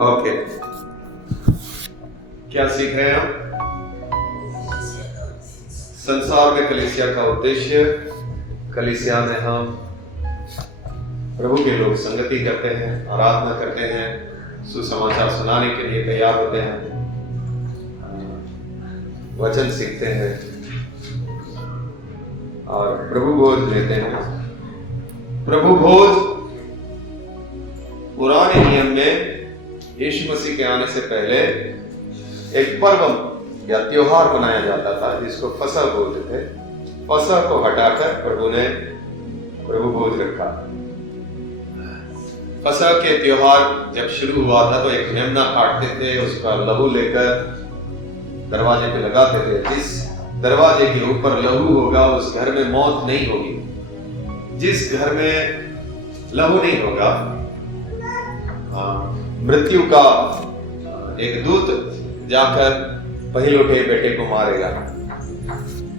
Okay, क्या सीख रहे हैं हम? संसार में कलीसिया का उद्देश्य, कलीसिया में हम प्रभु के लोग संगति करते हैं, आराधना करते हैं, सुसमाचार सुनाने के लिए तैयार होते हैं, वचन सीखते हैं और प्रभु भोज लेते हैं। प्रभु भोज पुराने नियम में यीशु मसीह के आने से पहले एक पर्व या त्योहार मनाया जाता था जिसको फसह बोलते थे। फसह को हटाकर प्रभु ने प्रभु भोज रखा। फसह के त्योहार जब शुरू हुआ था तो एक मेमना काटते थे, उसका लहू लेकर दरवाजे पे लगाते थे। जिस दरवाजे के ऊपर लहू होगा उस घर में मौत नहीं होगी। जिस घर में लहू नहीं होगा मृत्यु का एक दूत जाकर पहिलौठे बेटे को मारेगा।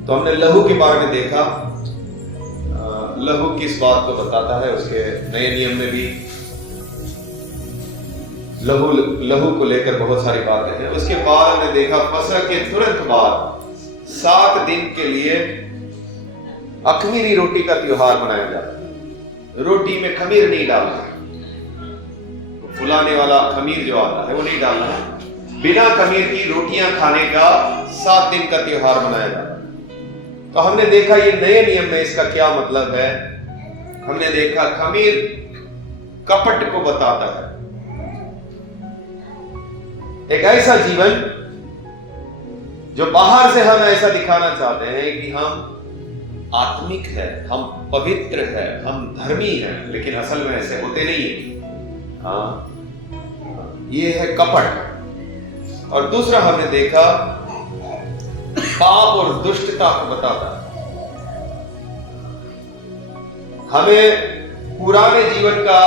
तो हमने लहू के बारे में देखा। लहू किस बात को बताता है, उसके नए नियम में भी लहू को लेकर बहुत सारी बातें हैं। उसके बाद हमने देखा फसह के तुरंत बाद 7 दिन के लिए अखमीरी रोटी का त्योहार मनाया जाता है। रोटी में खमीर नहीं डालना, फुलाने वाला खमीर जो आता है वो नहीं डालना है। बिना खमीर की रोटियां खाने का 7 दिन का त्योहार मनाया जाता है। तो हमने देखा ये नए नियम में इसका क्या मतलब है। हमने देखा खमीर कपट को बताता है, एक ऐसा जीवन जो बाहर से हम ऐसा दिखाना चाहते हैं कि हम आत्मिक है, हम पवित्र है, हम धर्मी हैं, लेकिन असल में ऐसे होते नहीं है। हाँ, ये है कपट। और दूसरा हमने देखा पाप और दुष्टता को बताता है। हमें पुराने जीवन का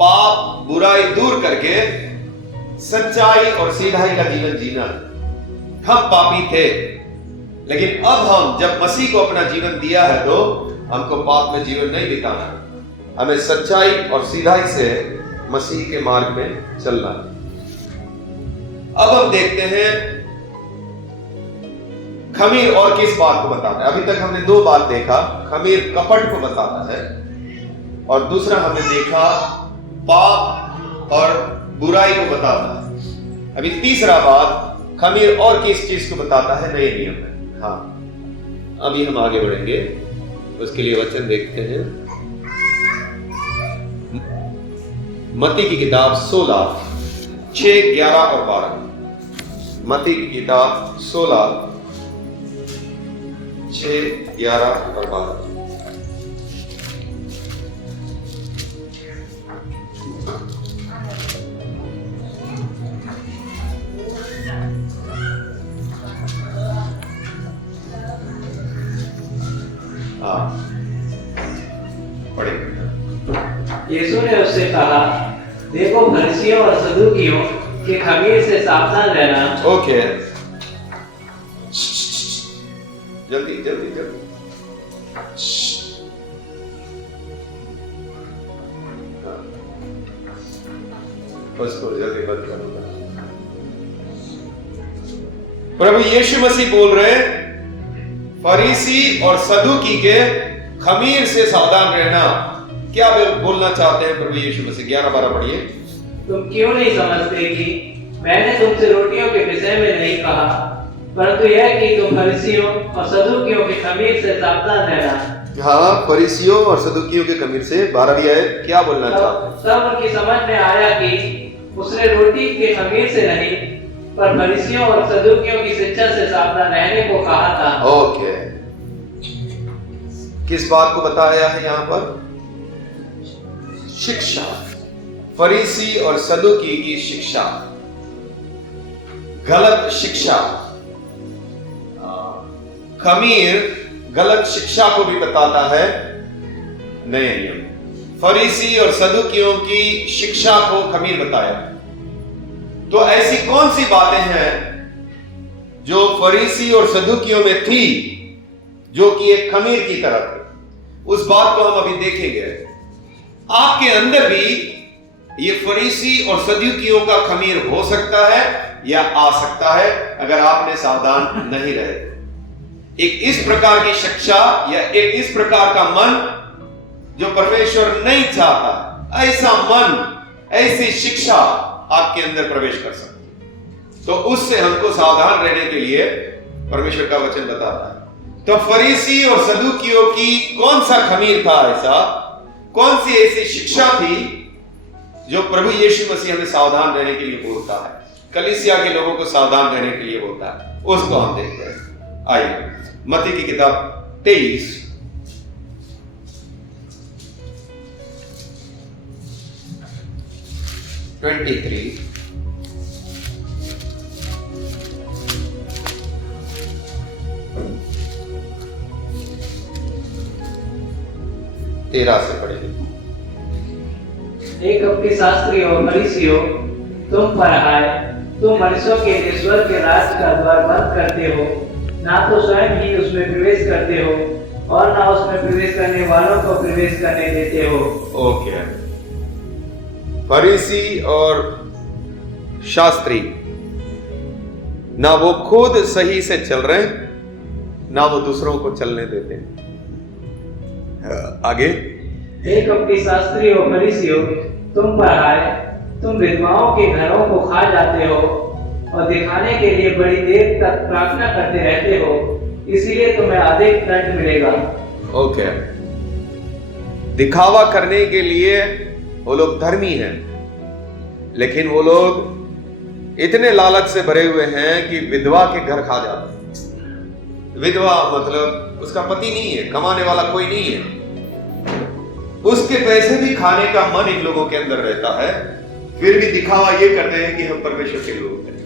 पाप बुराई दूर करके सच्चाई और सीधाई का जीवन जीना है। हम पापी थे, लेकिन अब हम जब मसीह को अपना जीवन दिया है तो हमको पाप में जीवन नहीं बिताना है। हमें सच्चाई और सीधाई से मसीह के मार्ग में चलना है। अब हम देखते हैं खमीर और किस बात को बताता है। अभी तक हमने 2 बात देखा, खमीर कपट को बताता है और दूसरा हमने देखा पाप और बुराई को बताता है। अभी तीसरा बात खमीर और किस चीज को बताता है नए नियम में। हाँ, अभी हम आगे बढ़ेंगे, उसके लिए वचन देखते हैं। मत्ती की किताब 16, 6, 11 और 12। मत्ती की किताब 16, 6, 11 और 12। यीशु ने उससे कहा, देखो फरीसियों और सदूकियों के खमीर से सावधान रहना। ओके, जल्दी जल्दी जल्दी। उसको जल्दी बंद करो। प्रभु यीशु मसीह बोल रहे हैं फरीसी और सदूकी के खमीर से सावधान रहना। क्या बोलना चाहते हैं प्रभु यीशु मसीह? 11-12 पढ़िए। तुम क्यों नहीं समझते कि मैंने तुमसे रोटियों के विषय में नहीं कहा, परंतु यह कि तुम फरीसियों और सदूकियों के खमीर से सावधान रहना। हाँ, फरीसियों और सदूकियों के खमीर से 12 है। क्या बोलना चाहते हैं? तब उनकी समझ में आया कि उसने रोटी के खमीर से नहीं पर फरीसियों और सदूकियों की शिक्षा से सावधान रहने को कहा था। ओके, किस बात को बताया है यहाँ पर? शिक्षा, फरीसी और सदूकी की शिक्षा, गलत शिक्षा। खमीर गलत शिक्षा को भी बताता है नए नियम। फरीसी और सदूकियों की शिक्षा को खमीर बताया। तो ऐसी कौन सी बातें हैं जो फरीसी और सदूकियों में थी जो कि एक खमीर की तरह थी? उस बात को हम अभी देखेंगे। आपके अंदर भी ये फरीसी और सदूकियों का खमीर हो सकता है या आ सकता है अगर आपने सावधान नहीं रहे। एक इस प्रकार की शिक्षा या एक इस प्रकार का मन जो परमेश्वर नहीं चाहता, ऐसा मन, ऐसी शिक्षा आपके अंदर प्रवेश कर सकती है। तो उससे हमको सावधान रहने के लिए परमेश्वर का वचन बताता है। तो फरीसी और सदूकियों की कौन सा खमीर था, ऐसा कौन सी ऐसी शिक्षा थी जो प्रभु यीशु मसीह हमें सावधान रहने के लिए बोलता है, कलीसिया के लोगों को सावधान रहने के लिए बोलता है, उसको हम देखते हैं। आइए मत्ती की किताब 23 23 13 से पढ़ेंगे। एक कपटी शास्त्री और फरीसियों, तुम पर आए, तुम मनुष्यों के लिए स्वर्ग के राज्य का द्वार बंद करते हो, ना तो स्वयं ही उसमें प्रवेश करते हो और ना उसमें प्रवेश करने वालों को प्रवेश करने देते हो। ओके, फरीसी और शास्त्री ना वो खुद सही से चल रहे हैं, ना वो दूसरों को चलने देते हैं। आगे, हे कपटी शास्त्री और फरीसियों, तुम पर आए, तुम विधवाओं के घरों को खा जाते हो और दिखाने के लिए बड़ी देर तक प्रार्थना करते रहते हो, इसीलिए तुम्हें अधिक दंड मिलेगा। ओके, दिखावा करने के लिए वो लोग धर्मी हैं, लेकिन वो लोग इतने लालच से भरे हुए हैं कि विधवा के घर खा जाते हैं। विधवा मतलब उसका पति नहीं है, कमाने वाला कोई नहीं है, उसके पैसे भी खाने का मन इन लोगों के अंदर रहता है, फिर भी दिखावा ये करते हैं कि हम परमेश्वर के लोग हैं।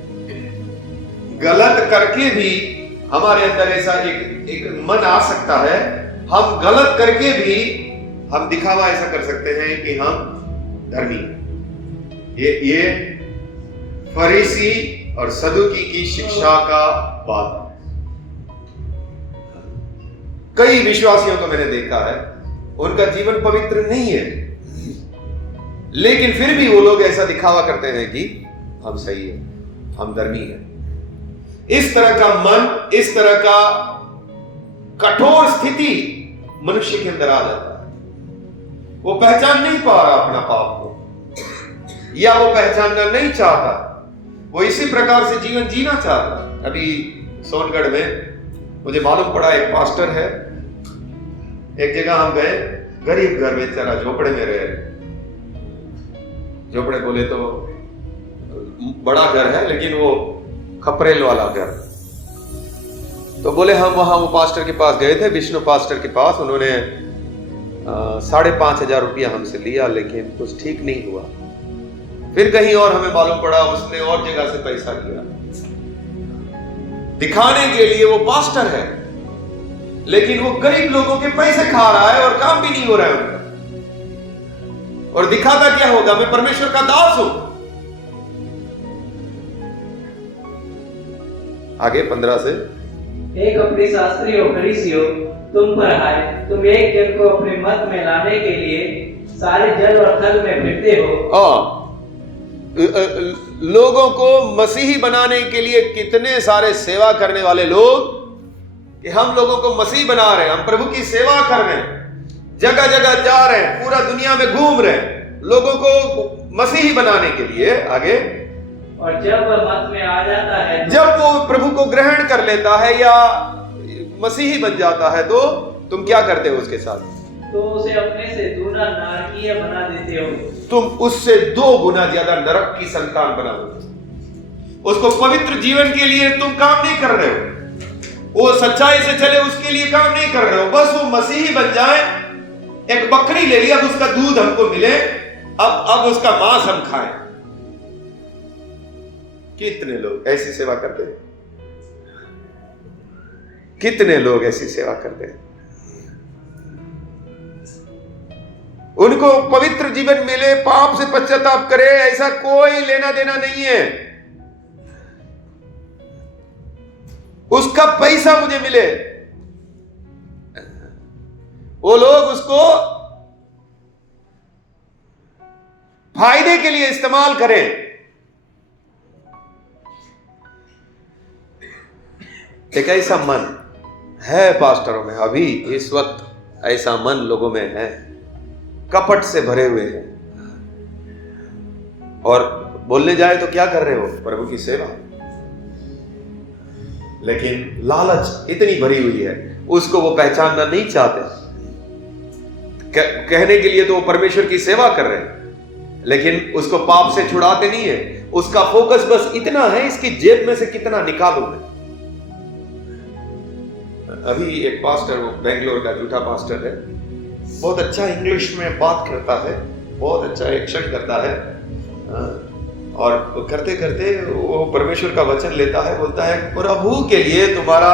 गलत करके भी हमारे अंदर ऐसा एक मन आ सकता है, हम गलत करके भी हम दिखावा ऐसा कर सकते हैं कि हम धर्मी हैं। ये फरीसी और सदूकी की शिक्षा का बात। कई विश्वासियों को मैंने देखा है, उनका जीवन पवित्र नहीं है, लेकिन फिर भी वो लोग ऐसा दिखावा करते हैं कि हम सही है, हम धर्मी हैं। इस तरह का मन, इस तरह का कठोर स्थिति मनुष्य के अंदर आ जाता है। वो पहचान नहीं पा रहा अपना पाप को, या वो पहचानना नहीं चाहता, वो इसी प्रकार से जीवन जीना चाहता। अभी सोनगढ़ में मुझे मालूम पड़ा, एक पास्टर है, एक जगह हम गए, गरीब घर में, बेचारा झोपड़े में रहे। झोपड़े बोले तो बड़ा घर है, लेकिन वो खपरेल वाला घर। तो बोले हम वहां वो पास्टर के पास गए थे, विष्णु पास्टर के पास। उन्होंने 5,500 रुपया हमसे लिया, लेकिन कुछ ठीक नहीं हुआ। फिर कहीं और हमें मालूम पड़ा उसने और जगह से पैसा लिया, दिखाने के लिए वो पास्टर है, लेकिन वो गरीब लोगों के पैसे खा रहा है और काम भी नहीं हो रहा है उनका। और दिखाता क्या होगा, मैं परमेश्वर का दास हूं। आगे 15 से, एक अपने शास्त्री और फरीसियों, तुम पर आए, तुम एक जन को अपने मत में लाने के लिए सारे जल और थल में फिरते हो। लोगों को मसीही बनाने के लिए कितने सारे सेवा करने वाले लोग कि हम लोगों को मसीह बना रहे हैं, हम प्रभु की सेवा कर रहे हैं, जगह जगह जा रहे हैं, पूरा दुनिया में घूम रहे हैं लोगों को मसीही बनाने के लिए। आगे, और जब वह मत में आ जाता है, जब वो प्रभु को ग्रहण कर लेता है या मसीही बन जाता है, तो तुम क्या करते हो उसके साथ? तो उसे अपने से दूना नारकीय बना देते हो। तुम उससे 2 गुना ज्यादा नरक की संतान बना दो। उसको पवित्र जीवन के लिए तुम काम नहीं कर रहे हो, वो सच्चाई से चले उसके लिए काम नहीं कर रहे हो, बस वो मसीही बन जाए। एक बकरी ले लिया, अब उसका दूध हमको मिले, अब उसका मांस हम खाएं। कितने लोग ऐसी सेवा करते हैं, कितने लोग ऐसी सेवा करते हैं। उनको पवित्र जीवन मिले, पाप से पश्चाताप करे, ऐसा कोई लेना देना नहीं है। उसका पैसा मुझे मिले, वो लोग उसको फायदे के लिए इस्तेमाल करें। एक ऐसा मन है पास्टरों में, अभी इस वक्त ऐसा मन लोगों में है, कपट से भरे हुए हैं, और बोलने जाए तो क्या कर रहे हो? प्रभु की सेवा। लेकिन लालच इतनी भरी हुई है, उसको वो पहचानना नहीं चाहते। कहने के लिए तो वो परमेश्वर की सेवा कर रहे हैं, लेकिन उसको पाप से छुड़ाते नहीं है। उसका फोकस बस इतना है, इसकी जेब में से कितना निकालूं मैं। अभी एक पास्टर, वो बेंगलोर का झूठा पास्टर है, बहुत अच्छा इंग्लिश में बात करता है, बहुत अच्छा एक्शन करता है, और करते करते वो परमेश्वर का वचन लेता है, बोलता है प्रभु के लिए तुम्हारा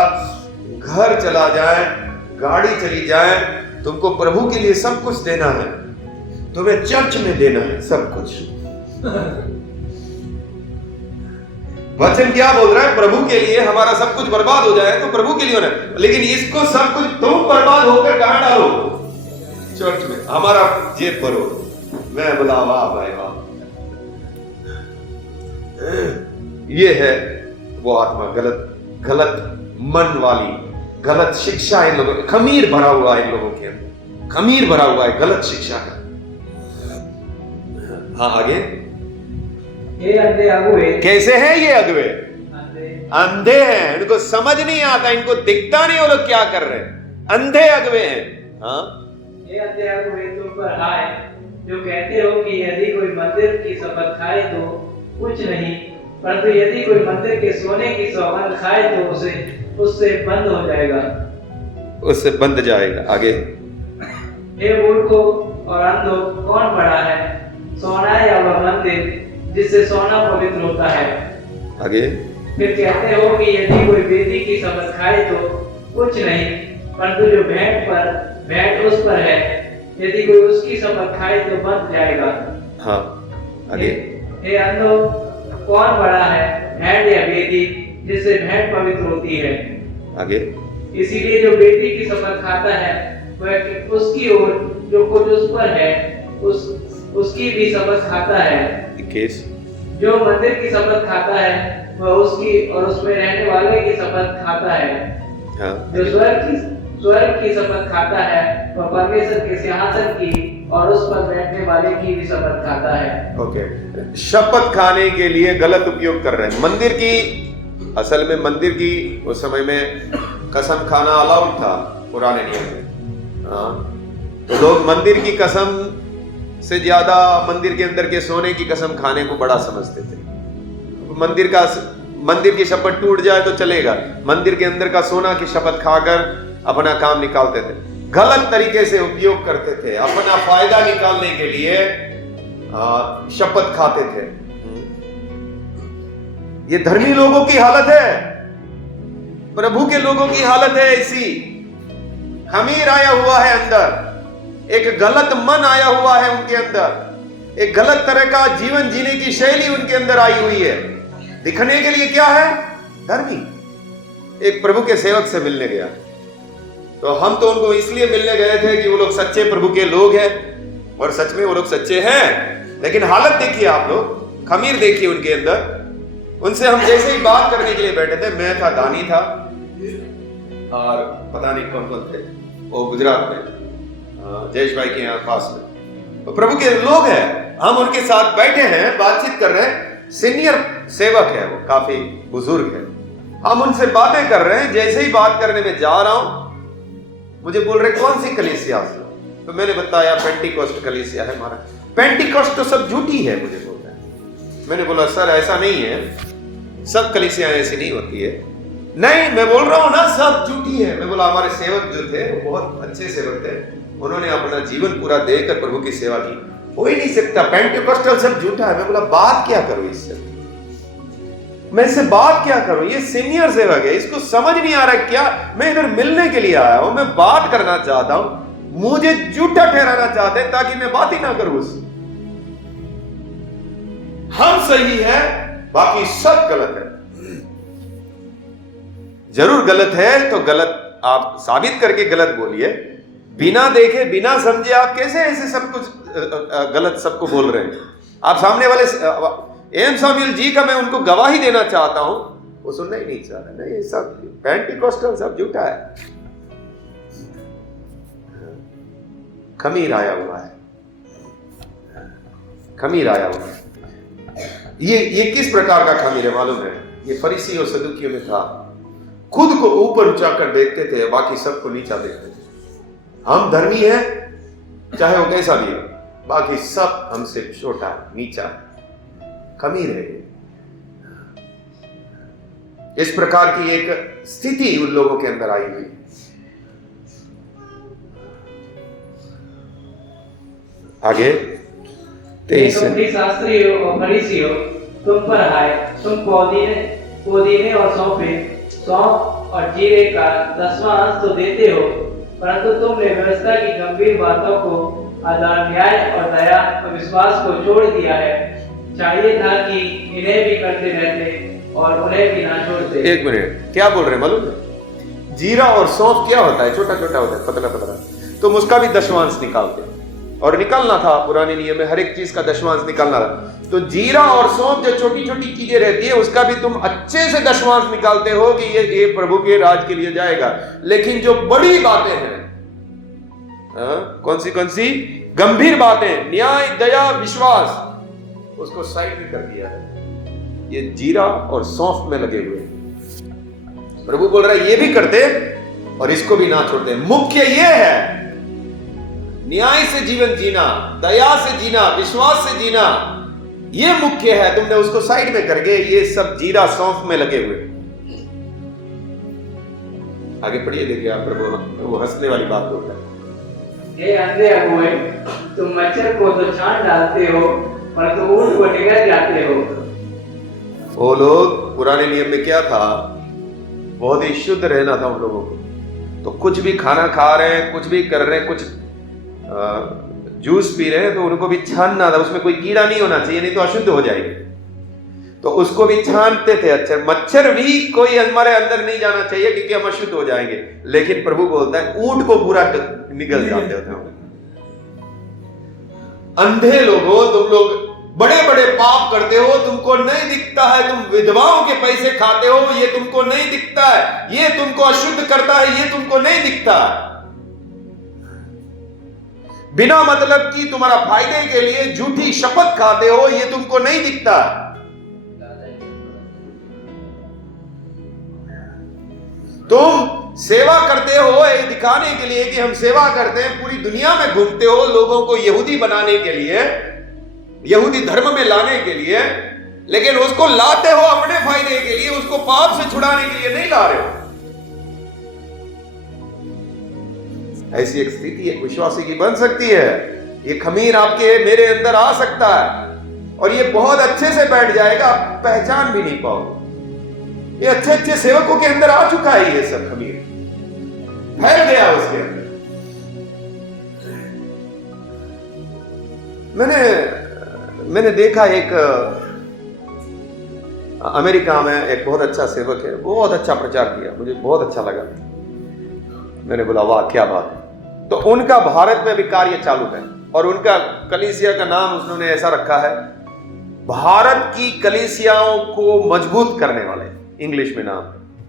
घर चला जाए, गाड़ी चली जाए, तुमको प्रभु के लिए सब कुछ देना है, तुम्हें चर्च में देना है सब कुछ। वचन क्या बोल रहा है? प्रभु के लिए हमारा सब कुछ बर्बाद हो जाए तो प्रभु के लिए होना है, लेकिन इसको सब कुछ तुम बर्बाद होकर कहां डालो? चर्च में। हमारा जेब भरो। मैं बोला वाह भाई वाह, ये है वो आत्मा, गलत मन वाली, गलत शिक्षा इन लोगों, खमीर भरा हुआ है इन लोगों के अंदर, खमीर भरा हुआ है गलत शिक्षा का। हाँ आगे। ये अंधे अगुए कैसे हैं ये अगुए? अंधे हैं, इनको समझ नहीं आता, इनको दिखता नहीं वो लोग क्या कर रहे हैं, अंधे अगुए हैं। हाँ, ये अंधे अगुए तुम पर हाय, जो कहते हो कि यदि कोई मंदिर की शपथ खाए तो कुछ नहीं, परंतु यदि कोई मंदिर के सोने की सौगंध खाए तो उससे बंद हो जाएगा, उससे बंद जाएगा। आगे। हे मूर्खों और अंधों, कौन बड़ा है, सोना या वह मंदिर जिससे सोना पवित्र होता है? आगे। फिर कहते हो कि यदि कोई वेदी की शपथ खाए तो कुछ नहीं, परंतु जो भेंट उस पर है, यदि कोई उसकी शपथ खाए तो बंद जाएगा। हाँ आगे। हे अंधों, कौन बड़ा है, भेंट या वेदी जिससे भेंट पवित्र होती है? आगे। इसीलिए जो वेदी की शपथ खाता है वह उसकी ओर जो कुछ उस पर है उसकी भी शपथ खाता है। 21। जो मंदिर की शपथ खाता है वह उसकी और उसमें रहने वाले की शपथ खाता है। हाँ। जो स्वर्ग की शपथ खाता है वह परमेश्वर के सिंहासन की और उस पर बैठने वाले की भी शपथ खाता है। ओके, शपथ खाने के लिए गलत उपयोग कर रहे हैं मंदिर की। असल में मंदिर की उस समय में कसम खाना अलाउड था पुराने नियम में। तो लोग मंदिर की कसम से ज्यादा मंदिर के अंदर के सोने की कसम खाने को बड़ा समझते थे। मंदिर की शपथ टूट जाए तो चलेगा, मंदिर के अंदर का सोना की शपथ खाकर अपना काम निकालते थे, गलत तरीके से उपयोग करते थे, अपना फायदा निकालने के लिए शपथ खाते थे। ये धर्मी लोगों की हालत है, प्रभु के लोगों की हालत है ऐसी। खमीर आया हुआ है अंदर, एक गलत मन आया हुआ है उनके अंदर, एक गलत तरह का जीवन जीने की शैली उनके अंदर आई हुई है। दिखने के लिए क्या है? धर्मी। एक प्रभु के सेवक से मिलने गया, तो हम तो उनको इसलिए मिलने गए थे कि वो लोग सच्चे प्रभु के लोग हैं, और सच में वो लोग सच्चे हैं, लेकिन हालत देखिए आप लोग, खमीर देखिए उनके अंदर। उनसे हम जैसे ही बात करने के लिए बैठे थे, मैं था, दानी था, और पता नहीं कौन कौन थे, वो गुजरात में जयेश भाई के यहाँ पास में, तो प्रभु के लोग हैं। हम उनके साथ बैठे हैं, बातचीत कर रहे हैं, सीनियर सेवक है वो, काफी बुजुर्ग है। हम उनसे बातें कर रहे हैं, जैसे ही बात करने में जा रहा हूं मुझे बोल रहे कौन सी कलीसिया से? तो मैंने बताया पेंटिकोस्ट कलीसिया है हमारा। पेंटिकोस्ट तो सब झूठी है, मुझे बोल रहे हैं। मैंने बोला सर ऐसा नहीं है, सब कलीसिया ऐसी नहीं होती है। नहीं, मैं बोल रहा हूं ना सब झूठी है। मैं बोला हमारे सेवक जो थे वो बहुत अच्छे सेवक थे, उन्होंने अपना जीवन पूरा देकर प्रभु की सेवा की, हो ही नहीं सकता, पेंटिकोस्टल सब झूठा है। मैं बोला बात क्या करूं इससे, मैं इससे बात क्या करूं? ये सीनियर सेवक है, इसको समझ नहीं आ रहा क्या। मैं इधर मिलने के लिए आया हूं, मैं बात करना चाहता हूं, मुझे झूठा ठहराना चाहते हैं ताकि मैं बात ही ना करूं उससे। हम सही है, बाकी सब गलत है। जरूर गलत है तो गलत आप साबित करके गलत बोलिए, बिना देखे बिना समझे आप कैसे ऐसे सब कुछ गलत सबको बोल रहे हैं? आप सामने वाले एम सामुएल जी का मैं उनको गवाही देना चाहता हूं, वो सुनना ही नहीं चाहता। नहीं, ये सब पेंटिकोस्टल सब झूठा है, खमीर आया हुआ है, खमीर आया हुआ है। ये किस प्रकार का खमीर है मालूम है? ये फरीसी और सदूकियों में था। खुद को ऊपर उठा कर देखते थे, बाकी सबको नीचा देखते थे। हम धर्मी हैं चाहे वो कैसा भी हो, बाकी सब हमसे छोटा नीचा खमीर है। इस प्रकार की एक स्थिति उन लोगों के अंदर आई हुई। आगे 23 शास्त्रियों और फरीसियों, तुम पर हाय, तुम पुदीने और सौंफ और जीरे का 10वां अंश तो देते हो, परंतु तुमने व्यवस्था की गंभीर बातों को, आदर, न्याय और दया और विश्वास को छोड़ दिया है। चाहिए था कि इन्हें भी करते रहते और उन्हें भी ना छोड़ते। एक मिनट, क्या बोल रहे हैं मालूम है? जीरा और सौंफ क्या होता है? छोटा छोटा होता है, पतला पतला। तुम उसका भी दशवांश निकालते, और निकालना था पुराने नियम में, हर एक चीज का दशवांश निकालना था। तो जीरा और सौंफ जो छोटी छोटी चीजें रहती है, उसका भी तुम अच्छे से दशवांश निकालते हो कि ये प्रभु के राज के लिए जाएगा। लेकिन जो बड़ी बातें हैं, कौन सी गंभीर बातें, न्याय, दया, विश्वास, उसको साइड में कर दिया है। ये जीरा और सौंफ में लगे हुए। प्रभु बोल रहा है ये भी करते और इसको भी ना छोड़ते। मुख्य ये है न्याय से जीवन जीना, दया से जीना, विश्वास से जीना, ये मुख्य है। तुमने उसको साइड में करके ये सब जीरा सौंफ में लगे हुए। आगे पढ़िए, देखिए आप प्रभु वो हंसने वाली बात बोल रहा है। ये अंधे अगुए, तुम मच्छर को तो छान डालते हो, परंतु ऊंट को निगल जाते हो। वो लोग पुराने नियम में क्या था, बहुत ही शुद्ध रहना था उन लोगों को। तो कुछ भी खाना खा रहे हैं, कुछ भी कर रहे हैं, कुछ जूस पी रहे हैं, तो उनको भी छानना था। उसमें कोई कीड़ा नहीं होना चाहिए, नहीं तो अशुद्ध हो जाएंगे। तो उसको भी छानते थे। अच्छा, मच्छर भी कोई हमारे अंदर नहीं जाना चाहिए क्योंकि हम अशुद्ध हो जाएंगे। लेकिन प्रभु बोलता है ऊंट को पूरा निकल जाते होते हैं। अंधे लोगों, तुम लोग बड़े बड़े पाप करते हो, तुमको नहीं दिखता है। तुम विधवाओं के पैसे खाते हो, ये तुमको नहीं दिखता है। ये तुमको अशुद्ध करता है, ये तुमको नहीं दिखता। बिना मतलब की तुम्हारा फायदे के लिए झूठी शपथ खाते हो, ये तुमको नहीं दिखता। तुम सेवा करते हो ये दिखाने के लिए कि हम सेवा करते हैं, पूरी दुनिया में घूमते हो लोगों को यहूदी बनाने के लिए, यहूदी धर्म में लाने के लिए, लेकिन उसको लाते हो अपने फायदे के लिए, उसको पाप से छुड़ाने के लिए नहीं ला रहे हो। ऐसी एक स्थिति एक विश्वासी की बन सकती है। ये खमीर आपके मेरे अंदर आ सकता है और ये बहुत अच्छे से बैठ जाएगा, आप पहचान भी नहीं पाओगे। ये अच्छे अच्छे सेवकों के अंदर आ चुका है, ये सब खमीर फैल गया उसके अंदर। मैंने देखा एक अमेरिका में एक बहुत अच्छा सेवक है, बहुत अच्छा प्रचार किया, मुझे बहुत अच्छा लगा। मैंने बोला वाह क्या बात है। तो उनका भारत में भी कार्य चालू है और उनका कलीसिया का नाम उन्होंने ऐसा रखा है, भारत की कलीसियाओं को मजबूत करने वाले, इंग्लिश में नाम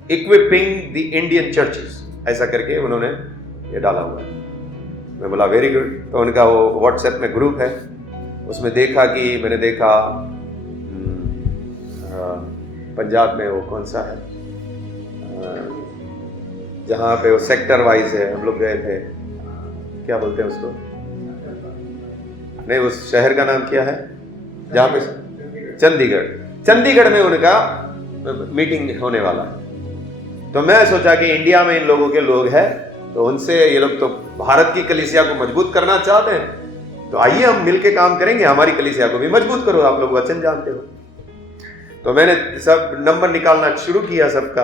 इक्विपिंग द इंडियन चर्चेस, ऐसा करके उन्होंने ये डाला हुआ है। मैं बोला वेरी गुड। तो उनका वो व्हाट्सएप में ग्रुप है, उसमें देखा कि मैंने देखा पंजाब में वो कौन सा है जहाँ पे वो सेक्टर वाइज है, हम लोग गए थे, क्या बोलते हैं उसको, नहीं उस शहर का नाम क्या है जहाँ पे, चंडीगढ़ में उनका मीटिंग होने वाला है। तो मैं सोचा कि इंडिया में इन लोगों के लोग हैं, तो उनसे ये लोग तो भारत की कलीसिया को मजबूत करना चाहते हैं, तो आइए हम मिलके काम करेंगे, हमारी कलीसिया को भी मजबूत करो, आप लोग वचन जानते हो। तो मैंने सब नंबर निकालना शुरू किया सबका।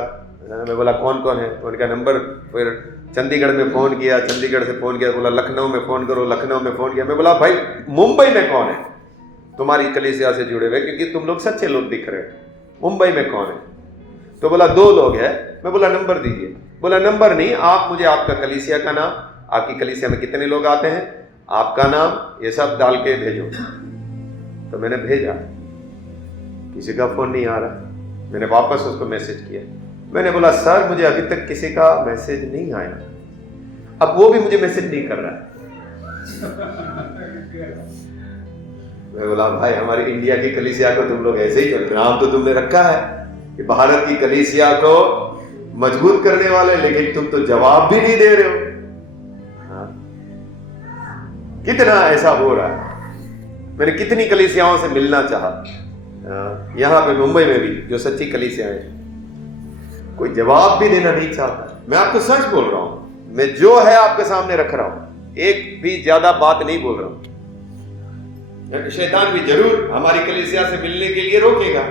मैं बोला कौन कौन है, तो उनका नंबर, फिर चंडीगढ़ में फ़ोन किया, चंडीगढ़ से फ़ोन किया, बोला लखनऊ में फ़ोन करो, लखनऊ में फ़ोन किया। मैं बोला भाई मुंबई में कौन है तुम्हारी कलीसिया से जुड़े हुए, क्योंकि तुम लोग सच्चे लोग दिख रहे हो, मुंबई में कौन है? तो बोला 2 लोग हैं। मैं बोला नंबर दीजिए। बोला नंबर नहीं, आप मुझे आपका कलीसिया का नाम, आपकी कलीसिया में कितने लोग आते हैं, आपका नाम, ये सब डाल के भेजो। तो मैंने भेजा, किसी का फोन नहीं आ रहा। मैंने वापस उसको मैसेज किया, मैंने बोला सर मुझे अभी तक किसी का मैसेज नहीं आया। अब वो भी मुझे मैसेज नहीं कर रहा है। मैं बोला भाई हमारी इंडिया की कलीसिया को तुम लोग ऐसे ही चल, नाम तो तुमने रखा है कि भारत की कलीसिया को मजबूत करने वाले, लेकिन तुम तो जवाब भी नहीं दे रहे हो। हाँ? कितना ऐसा हो रहा है। मैंने कितनी कलीसियाओं से मिलना चाहा, यहां पे मुंबई में भी जो सच्ची कलीसिया है, कोई जवाब भी देना नहीं चाहता। मैं आपको सच बोल रहा हूं, मैं जो है आपके सामने रख रहा हूं, एक भी ज्यादा बात नहीं बोल रहा हूं। शैतान भी जरूर हमारी कलीसिया से मिलने के लिए रोकेगा।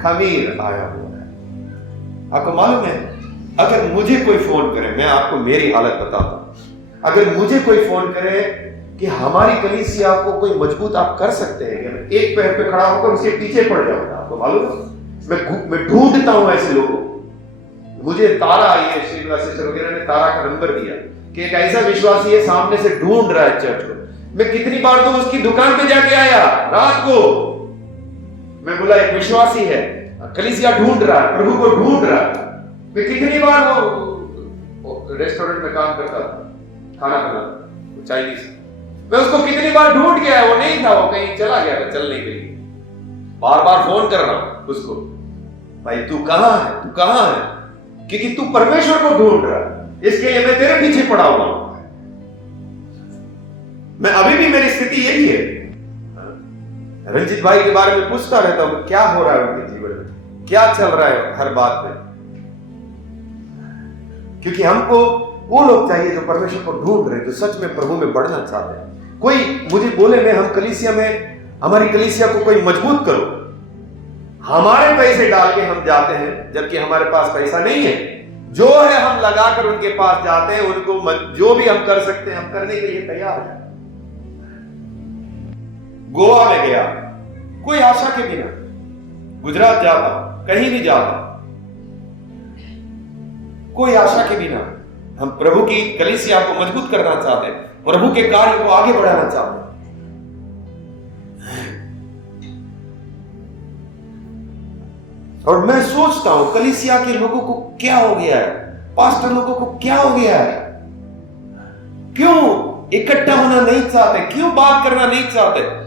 खमीर आया हुआ है। आपको मालूम है, अगर मुझे कोई फोन करे, मैं आपको मेरी हालत बताता हूं, अगर मुझे कोई फोन करे कि हमारी कलीसिया को कोई मजबूत आप कर सकते हैं, एक पैर पे खड़ा होकर उसके पीछे पड़ जाऊंगा। आपको मालूम है, मैं ढूंढता हूं ऐसे लोगों को। मुझे तारा, ये श्रीला सिस्टर वगैरह ने तारा का नंबर दिया कि एक ऐसा विश्वासी है सामने से ढूंढ रहा है चर्च को। मैं कितनी बार तो उसकी दुकान पे जाके आया रात को। मैं बोला एक विश्वासी है, कलीसिया ढूंढ रहा है, प्रभु को ढूंढ रहा है। मैं कितनी बार वो रेस्टोरेंट में काम करता था, खाना बनाता, चाइनीज, मैं उसको कितनी बार ढूंढ गया, वो नहीं था, वो कहीं चला गया था चलने के लिए। बार बार फोन कर रहा हूं उसको, भाई तू कहां है, तू कहां है, क्योंकि तू परमेश्वर को ढूंढ रहा है, इसके लिए मैं तेरे पीछे पड़ा हुआ हूं। मैं अभी भी, मेरी स्थिति यही है। रंजीत भाई के बारे में पूछता रहता हूं, क्या हो रहा है उनके जीवन में, क्या चल रहा है हर बात में, क्योंकि हमको वो लोग चाहिए जो परमेश्वर को ढूंढ रहे हैं, जो सच में प्रभु में बढ़ना चाहते हैं। कोई मुझे बोले मैं हम कलीसिया में, हमारी कलीसिया को कोई मजबूत करो, हमारे पैसे डाल के हम जाते हैं, जबकि हमारे पास पैसा नहीं है। जो है हम लगाकर उनके पास जाते हैं, उनको जो भी हम कर सकते हैं हम करने के लिए तैयार हैं। गोवा में गया कोई आशा के बिना, गुजरात जाता, कहीं भी जाता, कोई आशा के बिना। हम प्रभु की कलीसिया को मजबूत करना चाहते हैं, प्रभु के कार्य को आगे बढ़ाना चाहते हैं। और मैं सोचता हूं कलीसिया के लोगों को क्या हो गया है, पास्टर लोगों को क्या हो गया है, क्यों इकट्ठा होना नहीं चाहते, क्यों बात करना नहीं चाहते।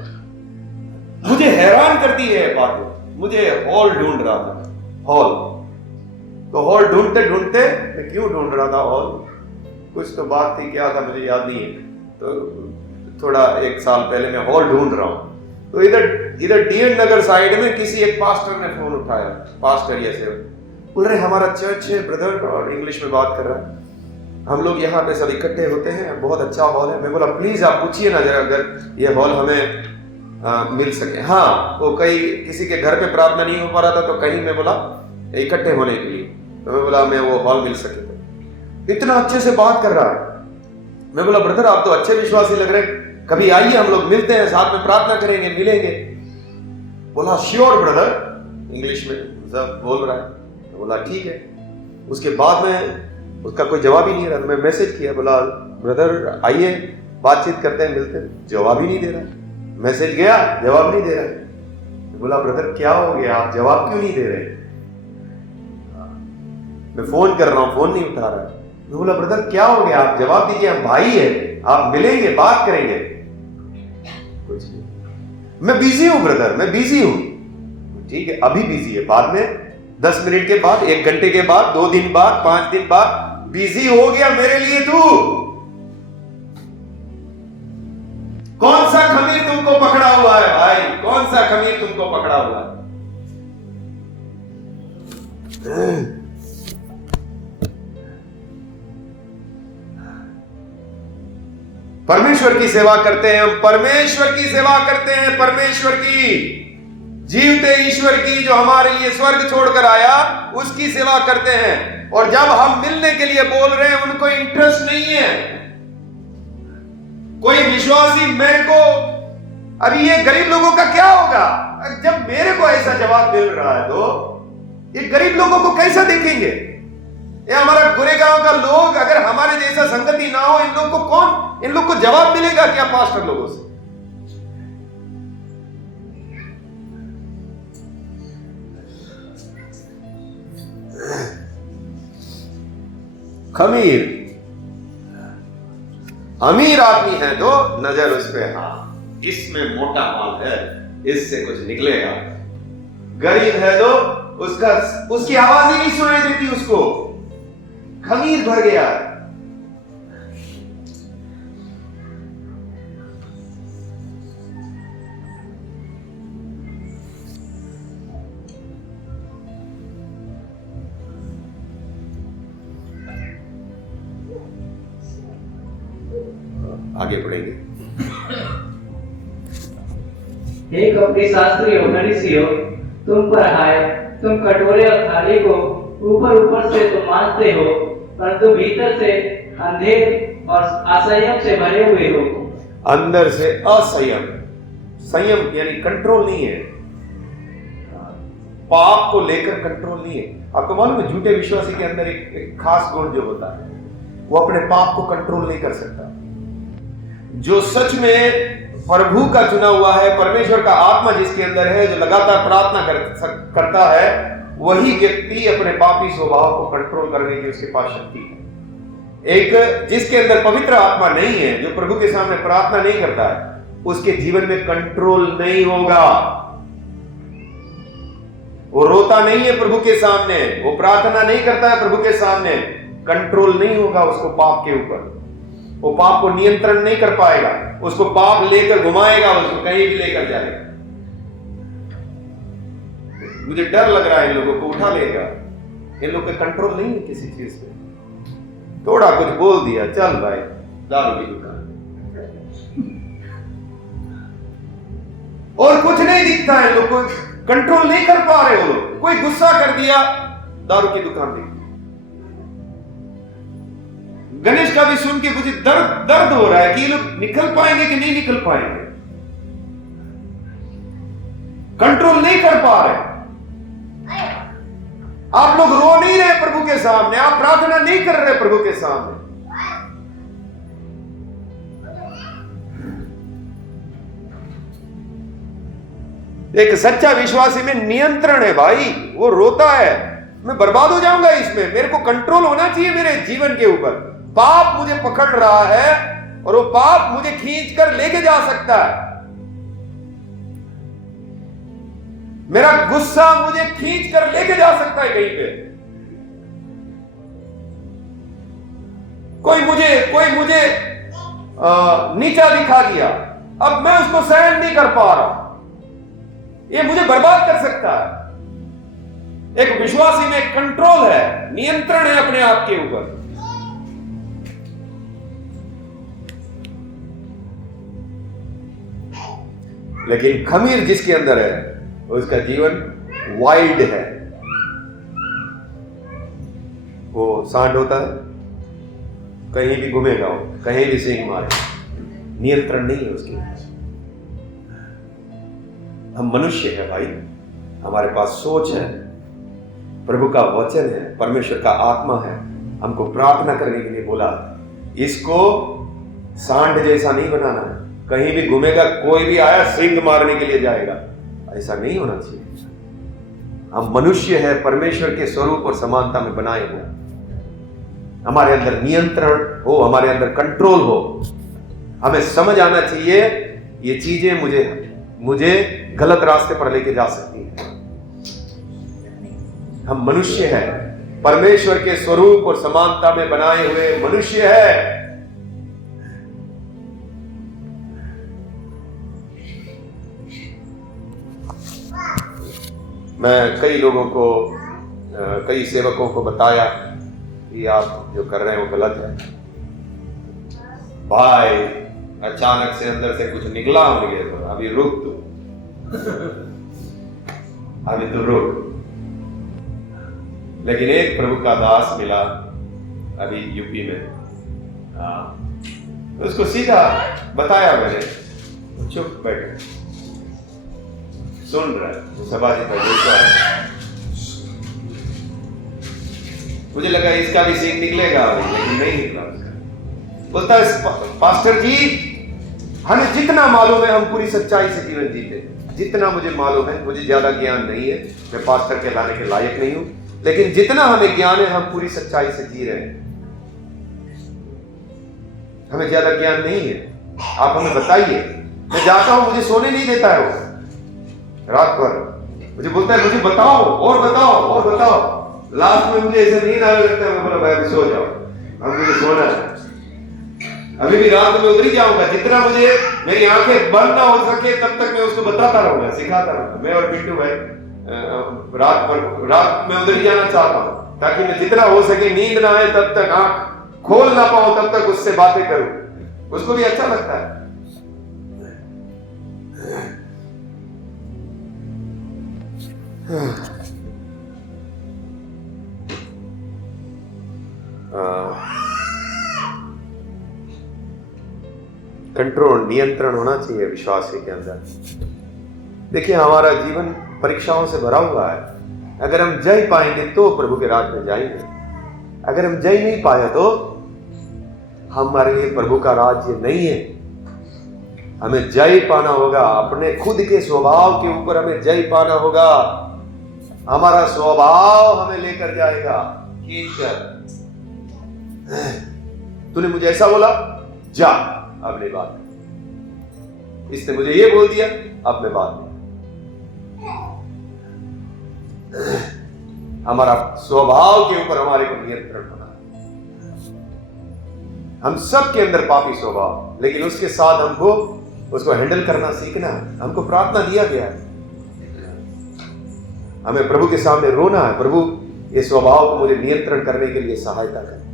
मुझे हैरान करती है बात। मुझे हॉल ढूंढ रहा था, हॉल, तो हॉल ढूंढते ढूंढते, मैं क्यों ढूंढ रहा था हॉल, कुछ तो बात थी, क्या था मुझे याद नहीं है। तो थोड़ा 1 साल पहले मैं हॉल ढूंढ रहा हूं, तो इधर डीएन नगर साइड में किसी एक पास्टर ने फोन उठाया, पास्टर ऐसे बोल रहे हमारा चर्च है ब्रदर, और इंग्लिश में बात कर रहा है, हम लोग यहाँ पे सब इकट्ठे होते हैं, बहुत अच्छा हॉल है। मैं बोला प्लीज आप पूछिए ना जरा, अगर ये हॉल हमें मिल सके। हाँ, वो कहीं किसी के घर पे प्रार्थना नहीं हो पा रहा था, तो कहीं मैं बोला इकट्ठे होने के लिए, तो मैं बोला मैं वो हॉल मिल सके। तो इतना अच्छे से बात कर रहा है। मैं बोला ब्रदर आप तो अच्छे विश्वासी लग रहे हैं, कभी आइए हम लोग मिलते हैं, साथ में प्रार्थना करेंगे, मिलेंगे। बोला श्योर ब्रदर, इंग्लिश में सब बोल रहा है। तो बोला ठीक है। उसके बाद में उसका कोई जवाब ही नहीं रहा, तो मैं मैसेज किया, बोला ब्रदर आइए बातचीत करते हैं, मिलते हैं। जवाब ही नहीं दे रहा। मैसेज गया, जवाब नहीं दे रहा। तो बोला ब्रदर क्या हो गया, आप जवाब क्यों नहीं दे रहे। मैं फोन कर रहा हूं, फोन नहीं उठा रहा। मैं बोला ब्रदर क्या हो गया, आप जवाब दीजिए, हम भाई है, आप मिलेंगे, बात करेंगे। कुछ नहीं, मैं बिजी हूं ब्रदर, मैं बिजी हूं। ठीक है, अभी बिजी है, बाद में 10 मिनट के बाद, 1 घंटे के बाद, 2 दिन बाद, 5 दिन बाद, बिजी हो गया मेरे लिए तू। कौन सा खमीर तुमको पकड़ा हुआ है भाई, कौन सा खमीर तुमको पकड़ा हुआ है। परमेश्वर की सेवा करते हैं हम, परमेश्वर की सेवा करते हैं, परमेश्वर की, जीवते ईश्वर की, जो हमारे लिए स्वर्ग छोड़कर आया, उसकी सेवा करते हैं। और जब हम मिलने के लिए बोल रहे हैं, उनको इंटरेस्ट नहीं है। कोई विश्वासी मेरे को, अभी ये गरीब लोगों का क्या होगा, जब मेरे को ऐसा जवाब मिल रहा है, तो ये गरीब लोगों को कैसा देखेंगे। ये हमारा गुरेगांव का लोग, अगर हमारे जैसा संगति ना हो, इन लोग को जवाब मिलेगा क्या पास्टर लोगों से? खमीर अमीर आदमी है तो नजर उस पे, हाँ इसमें मोटा माल है, इससे कुछ निकलेगा। गरीब है तो उसकी आवाज ही नहीं सुनाई देती, उसको खमीर भर गया। आगे बढ़ेंगे। हे कपटी शास्त्री हो, फरीसियों, तुम पर हाय, तुम कटोरे और थाली को ऊपर से तो मांजते हो, परंतु भीतर से अंधेर और असंयम से भरे हुए हो। अंदर से असंयम, संयम यानी कंट्रोल नहीं है, पाप को लेकर कंट्रोल नहीं है। आपको मालूम है झूठे विश्वासी के अंदर एक खास गुण जो होता है, वो अपने पाप को कंट्रोल नहीं कर सकता। जो सच में प्रभु का चुना हुआ है, परमेश्वर का आत्मा जिसके अंदर है, जो लगातार प्रार्थना करता है, वही व्यक्ति अपने पापी स्वभाव को कंट्रोल करने की उसके पास शक्ति है। एक जिसके अंदर पवित्र आत्मा नहीं है, जो प्रभु के सामने प्रार्थना नहीं करता है, उसके जीवन में कंट्रोल नहीं होगा। वो रोता नहीं है प्रभु के सामने, वो प्रार्थना नहीं करता है प्रभु के सामने, कंट्रोल नहीं होगा उसको पाप के ऊपर। वो पाप को नियंत्रण नहीं कर पाएगा, उसको पाप लेकर घुमाएगा, उसको कहीं भी लेकर जाएगा। मुझे डर लग रहा है इन लोगों को उठा लेगा, इन लोग का कंट्रोल नहीं है किसी चीज पे। थोड़ा कुछ बोल दिया, चल भाई दारू की दुकान, और कुछ नहीं दिखता है, लोग को कंट्रोल नहीं कर पा रहे। वो लोग कोई गुस्सा कर दिया, दारू की दुकान दिखती। गणेश का भी सुन के मुझे दर्द हो रहा है कि ये लोग निकल पाएंगे कि नहीं निकल पाएंगे, कंट्रोल नहीं कर पा रहे। आप लोग रो नहीं रहे प्रभु के सामने, आप प्रार्थना नहीं कर रहे प्रभु के सामने। एक सच्चा विश्वासी में नियंत्रण है भाई, वो रोता है मैं बर्बाद हो जाऊंगा इसमें, मेरे को कंट्रोल होना चाहिए मेरे जीवन के ऊपर। पाप मुझे पकड़ रहा है और वो पाप मुझे खींच कर लेके जा सकता है। मेरा गुस्सा मुझे खींच कर लेके जा सकता है कहीं पे। कोई मुझे नीचा दिखा दिया, अब मैं उसको सहन नहीं कर पा रहा, ये मुझे बर्बाद कर सकता है। एक विश्वासी में कंट्रोल है, नियंत्रण है अपने आप के ऊपर। लेकिन खमीर जिसके अंदर है, उसका जीवन वाइल्ड है। वो सांड होता है, कहीं भी घूमेगा, वो कहीं भी सींग मारे, नियंत्रण नहीं है उसके। हम मनुष्य है भाई, हमारे पास सोच है, प्रभु का वचन है, परमेश्वर का आत्मा है, हमको प्रार्थना करने के लिए बोला। इसको सांड जैसा नहीं बनाना है, कहीं भी घूमेगा, कोई भी आया सिंग मारने के लिए जाएगा, ऐसा नहीं होना चाहिए। हम मनुष्य है, परमेश्वर के स्वरूप और समानता में बनाए हुए, हमारे अंदर नियंत्रण हो, हमारे अंदर कंट्रोल हो। हमें समझ आना चाहिए ये चीजें मुझे गलत रास्ते पर लेके जा सकती है। हम मनुष्य हैं, परमेश्वर के स्वरूप और समानता में बनाए हुए मनुष्य है। मैं कई लोगों को, कई सेवकों को बताया कि आप जो कर रहे हैं वो गलत है। भाई अचानक से अंदर से कुछ निकला मुझे, तो अभी रुक तू, अभी तो रुक। लेकिन एक प्रभु का दास मिला अभी यूपी में, तो उसको सीधा बताया मैंने, चुप बैठे, सुन रहा है, सभा जी का मुझे लगा इसका भी सीन निकलेगा, लेकिन नहीं निकला उसका। बोलता है पास्टर जी, हमें जितना मालूम है हम पूरी सच्चाई से जीवन जीते, जितना मुझे मालूम है, मुझे ज्यादा ज्ञान नहीं है, मैं पास्टर कहलाने के लायक नहीं हूं, लेकिन जितना हमें ज्ञान है हम पूरी सच्चाई से जी रहे हैं। हमें ज्यादा ज्ञान नहीं है, आप हमें बताइए। मैं जाता हूं, मुझे सोने नहीं देता है वो रात भर, मुझे बोलता है मुझे बताओ और बताओ और बताओ। लास्ट में मुझे ऐसा नींद आने लगता है, मैं बोला भाई अभी सो जाओ, अब मुझे सोना है, अभी भी रात में उधर ही जाऊंगा, जितना मुझे मेरी आंखें बंद ना हो सके तब तक मैं उसको बताता रहूंगा, सिखाता रहूंगा। मैं और पिंटू भाई रात में उधर ही जाना चाहता हूं, ताकि मैं जितना हो सके नींद ना आए तब तक, आंख खोल ना पाऊं तब तक उससे बातें करूं, उसको भी अच्छा लगता है। कंट्रोल, नियंत्रण होना चाहिए विश्वास के अंदर। देखिए हमारा जीवन परीक्षाओं से भरा हुआ है, अगर हम जय पाएंगे तो प्रभु के राज में जाएंगे, अगर हम जय नहीं पाए तो हमारे लिए प्रभु का राज्य नहीं है। हमें जय पाना होगा, अपने खुद के स्वभाव के ऊपर हमें जय पाना होगा। हमारा स्वभाव हमें लेकर जाएगा कि तूने मुझे ऐसा बोला, जा अब ले बात, इसने मुझे ये बोल दिया, अब मैं बात नहीं। हमारा स्वभाव के ऊपर हमारे को नियंत्रण होना है। हम सब के अंदर पापी स्वभाव, लेकिन उसके साथ हमको उसको हैंडल करना सीखना है। हमको प्रार्थना दिया गया है, हमें प्रभु के सामने रोना है, प्रभु ये स्वभाव को मुझे नियंत्रण करने के लिए सहायता कर,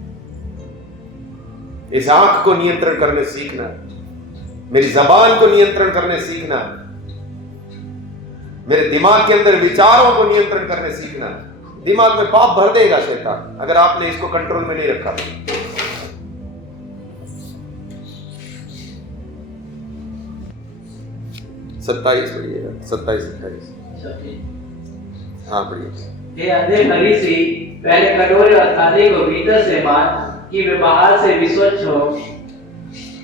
इस आंख को नियंत्रण करने सीखना, मेरी जबान को नियंत्रण करने सीखना, मेरे दिमाग के अंदर विचारों को नियंत्रण करने सीखना। दिमाग में पाप भर देगा शैतान अगर आपने इसको कंट्रोल में नहीं रखा। 27 पढ़िएगा, 27-28। हाँ पढ़िए। हे अंधे फरीसी, पहले कटोरे और थाली को भीतर से मान कि वे बाहर से भी स्वच्छ हो।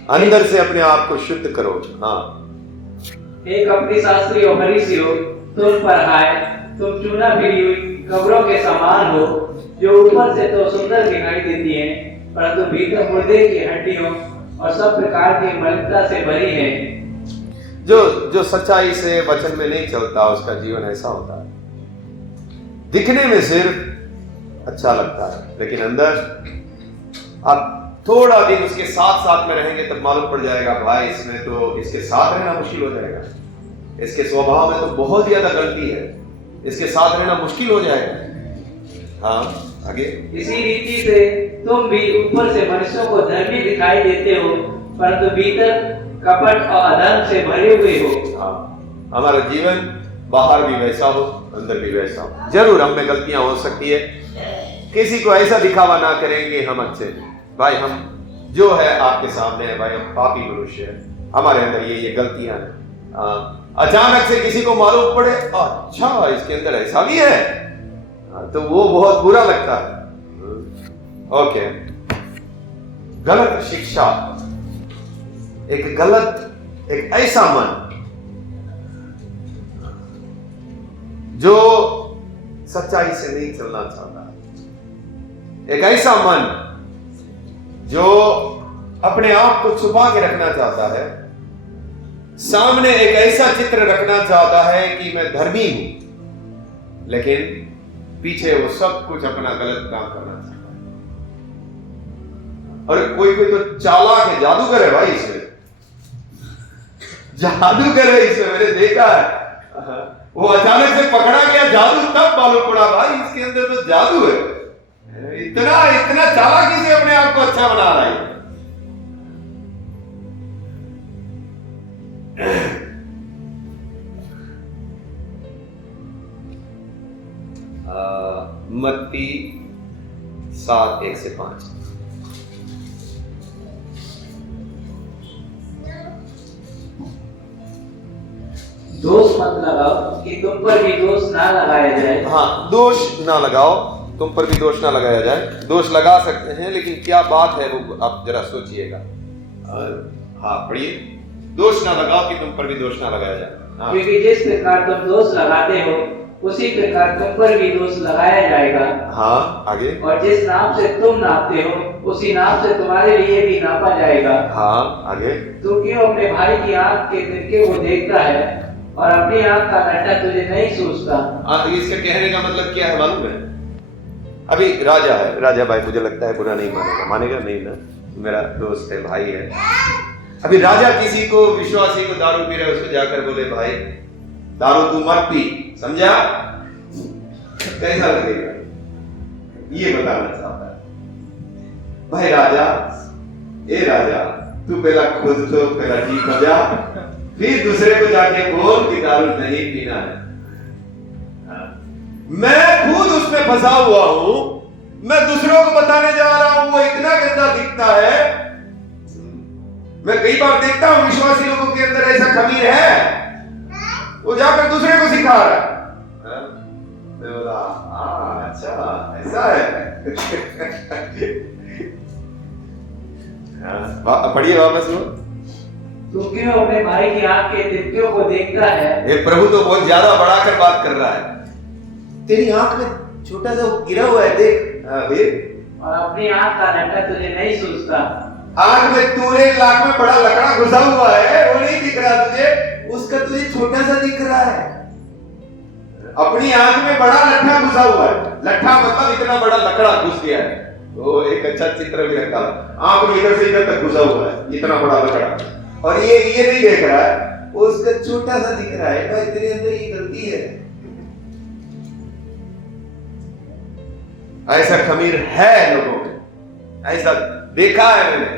अंदर से अपने आप को शुद्ध करो। हाँ। हे कपटी शास्त्री और फरीसियों, तुम पर हाय, तुम चूना फिरी हुई कब्रों के समान हो, जो ऊपर से तो सुंदर दिखाई देती हैं, परंतु भीतर मुर्दे की हड्डियों और सब प्रकार की मलिनता से भरी है। जो सच्चाई से वचन में नहीं चलता उसका जीवन ऐसा होता है, दिखने में सिर्फ अच्छा लगता है, लेकिन अंदर आप थोड़ा दिन उसके साथ साथ में रहेंगे तब मालूम पड़ जाएगा भाई इसमें तो इसके साथ रहना मुश्किल हो जाएगा, इसके स्वभाव में तो बहुत ज्यादा गलती है, इसके साथ रहना मुश्किल हो जाएगा। हाँ आगे। इसी रीति से तुम भी ऊपर से मनुष्यों को धर्मी दिखाई देते हो, परंतु भीतर कपट और अधर्म से भरे हुए हो। हाँ, हमारा जीवन बाहर भी वैसा हो, अंदर भी वैसा हो। जरूर हम में गलतियां हो सकती है, किसी को ऐसा दिखावा ना करेंगे हम अच्छे भाई, हम जो है आपके सामने है भाई, हम पापी मनुष्य है, हमारे अंदर ये गलतियां हैं। अचानक से किसी को मालूम पड़े अच्छा इसके अंदर ऐसा भी है, तो वो बहुत बुरा लगता है। ओके, गलत शिक्षा, एक ऐसा मन जो सच्चाई से नहीं चलना चाहता, एक ऐसा मन जो अपने आप को छुपा के रखना चाहता है, सामने एक ऐसा चित्र रखना चाहता है कि मैं धर्मी हूं, लेकिन पीछे वो सब कुछ अपना गलत काम करना चाहता है। और कोई तो चालाक है, जादूगर है भाई, इसमें जादूगर है, इसमें मैंने देखा है। वो अचानक से पकड़ा गया जादू, तब मालूम पड़ा भाई इसके अंदर तो जादू है। इतना चालाकी से अपने आप को अच्छा बना रहा है। मत्ती 7:1-5। दोष मत लगाओ कि तुम पर भी दोष ना लगाया जाए। हाँ, दोष ना लगाओ तुम पर भी दोष ना लगाया जाए। दोष लगा सकते हैं, लेकिन क्या बात है वो आप जरा सोचिएगा। हाँ पढ़िए, दोष ना लगाओ कि तुम पर भी दोष ना लगाया जाए। हाँ। क्योंकि जिस प्रकार तुम दोष लगाते हो उसी प्रकार तुम पर भी दोष लगाया जाएगा। हाँ आगे। और जिस नाप से तुम नापते हो उसी नाप से तुम्हारे लिए भी नापा जाएगा। हाँ आगे। तू क्यों अपने भाई की आंख के तिनके को देखता है और अपनी आंख का लट्टा तुझे नहीं सूझता? तो इसका कहने का मतलब क्या है मालूम है? अभी राजा है, राजा भाई मुझे लगता है बुरा नहीं मानेगा। मानेगा नहीं ना? मेरा दोस्त है, भाई है। अभी राजा किसी को, विश्वासी को दारू पी रहा है, उसको जाकर बोले भाई दारू तू मत पी, समझा? कैसा लगेगा? ये बताना चाहता है। भाई राजा, ए राजा, तू पहला ठीक हो जा, फिर दूसरे को जाके बोल कि दारू नहीं पीना है। मैं खुद उसमें फंसा हुआ हूं, मैं दूसरों को बताने जा रहा हूं वो इतना गंदा दिखता है। मैं कई बार देखता हूं विश्वासी लोगों के अंदर ऐसा खमीर है, वो जाकर दूसरे को सिखा रहा है। मैं बोला अच्छा ऐसा है। पढ़िए वापस वो। तू क्यों अपने भाई की आंख के तिनकों को देखता है? ये प्रभु तो बहुत ज्यादा बढ़ाकर बात कर रहा है। तेरी आंख में छोटा सा गिरा हुआ है, देख। और अपनी आंख का लट्टा तुझे नहीं सूझता। आंख में तूने लाख में बड़ा लकड़ा घुसा हुआ है, वो नहीं दिख रहा तुझे, उसका तुझे छोटा सा दिख रहा है। अपनी आंख में बड़ा लट्ठा घुसा हुआ है। लट्ठा मतलब इतना बड़ा लकड़ा घुस गया है। तो एक अच्छा चित्र भी रखा, आंख में इधर से इधर तक घुसा हुआ है, इतना बड़ा लकड़ा। और ये नहीं देख रहा है, उसका छोटा सा दिख रहा है। तेरे अंदर ये गलती है। ऐसा खमीर है लोगों में, ऐसा देखा है मैंने।